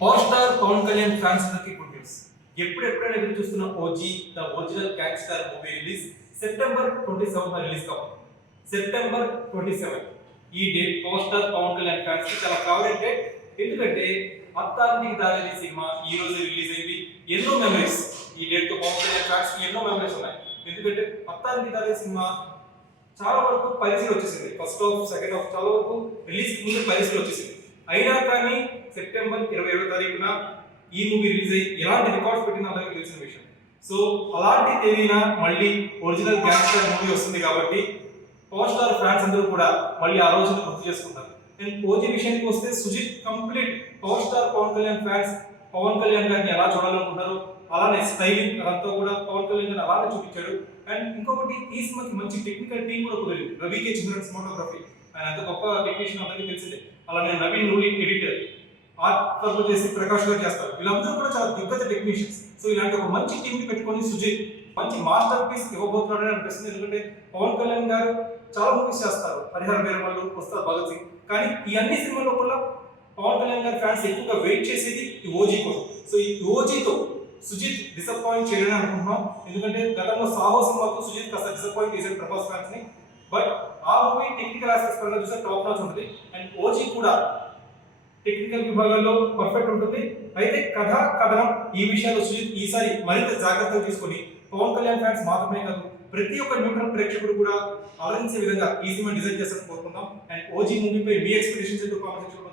Power star Pawan Kalyan fans అందరికీ good news ఎప్పుడెప్పుడైనా ఎదురు చూస్తున్న OG the original gang star movie release September twenty seven release కావాలి September twenty seven ఈ date power star Pawan Kalyan ఫ్యాన్స్కి చాలా favourite date ఎందుకంటే అత్తాంటికి దారిని సినిమా ఈ రోజు రిలీజ్ అయింది. ఎన్నో మెమరీస్ ఈ డేట్తో పవన్ కళ్యాణ్ ఫ్యాన్స్కి ఎన్నో మెమరీస్ ఉన్నాయి. ఎందుకంటే అత్తాంటికి దారి సినిమా చాలా వరకు పరిచయం వచ్చేసింది. ఫస్ట్ హాఫ్ సెకండ్ హాఫ్ చాలా వరకు రిలీజ్ ముందు పరిచయం వచ్చేసింది. అయినా కానీ సెప్టెంబర్ ఇరవై తారీఖున ఈ మూవీ రిలీజ్ అయ్యి ఎలాంటి రికార్డ్స్ పెట్టిన అందరికీ తెలిసిన విషయం. సో అలాంటి తేదీన మళ్ళీ ఒరిజినల్ గ్యాంగ్స్టర్ మూవీ వస్తుంది కాబట్టి పవర్ స్టార్ ఫ్యాన్స్ అందరూ కూడా మళ్ళీ ఆ రోజును గుర్తు చేసుకుంటారు. అండ్ ఓజీ విషయానికి వస్తే Sujeeth complete power star Pawan Kalyan fans Pawan Kalyan గారిని ఎలా చూడాలనుకుంటారు అలానే స్టైలింగ్ అదంతా కూడా పవన్ కళ్యాణ్ గారిని అలానే చూపించాడు. అండ్ ఇంకొకటి ఈ సినిమాకి మంచి టెక్నికల్ టీం కూడా కుదిరింది. రవి కే చంద్రన్ సినిమాటోగ్రఫీ ఆయన అంత గొప్ప టెక్నీషియన్ అందరికీ తెలిసిందే. అలానే Naveen Nooli editor. Art work చేసి ప్రకాష్ గారు చేస్తారు. వీళ్ళందరూ కూడా చాలా దిగ్గజ టెక్నీషియన్స్. సో ఇలాంటి ఒక మంచి టీం పెట్టుకొని సుజిత్ మంచి మాస్టర్ పీస్ ఇవ్వబోతున్నాడని అనిపిస్తుంది. ఎందుకంటే పవన్ కళ్యాణ్ గారు చాలా మూవీస్ చేస్తారు. హరిహర వీరమల్లు వస్తారు భగత్ సింగ్. కానీ ఈ అన్ని సినిమాల్లో కూడా పవన్ కళ్యాణ్ గారి ఫ్యాన్స్ ఎక్కువగా వెయిట్ చేసేది ఈ ఓజీ కోసం సో ఈ ఓజీతో సుజిత్ డిసప్పాయింట్ చేయాలని అనుకుంటున్నాం. ఎందుకంటే గతంలో సాహో సినిమాతో సుజిత్ కాస్త డిసప్పాయింట్ చేశాడు ప్రభాస్ ఫ్యాన్స్ని. బట్ ఆ మూవీ టెక్నికల్ ఆస్పెక్ట్స్ పరంగా చూస్తే టాప్ నాచ్ ఉంటుంది. అండ్ ఓజీ కూడా టెక్నికల్ విభాగాల్లో పర్ఫెక్ట్ ఉంటుంది. అయితే కథ కథనం ఈ విషయాల్లో సుజిత్ ఈసారి మరింత జాగ్రత్తలు తీసుకొని పవన్ కళ్యాణ్ ఫ్యాన్స్ మాత్రమే కాదు ప్రతి ఒక్క న్యూట్రల్ ప్రేక్షకుడు కూడా ఆలోచించే విధంగా ఈ సినిమా డిజైన్ చేస్తారని కోరుకుందాం. అండ్ ఓజీ మూవీపై మీ ఎక్స్పెక్టేషన్స్ ఏంటో కామెంట్ సెక్షన్లో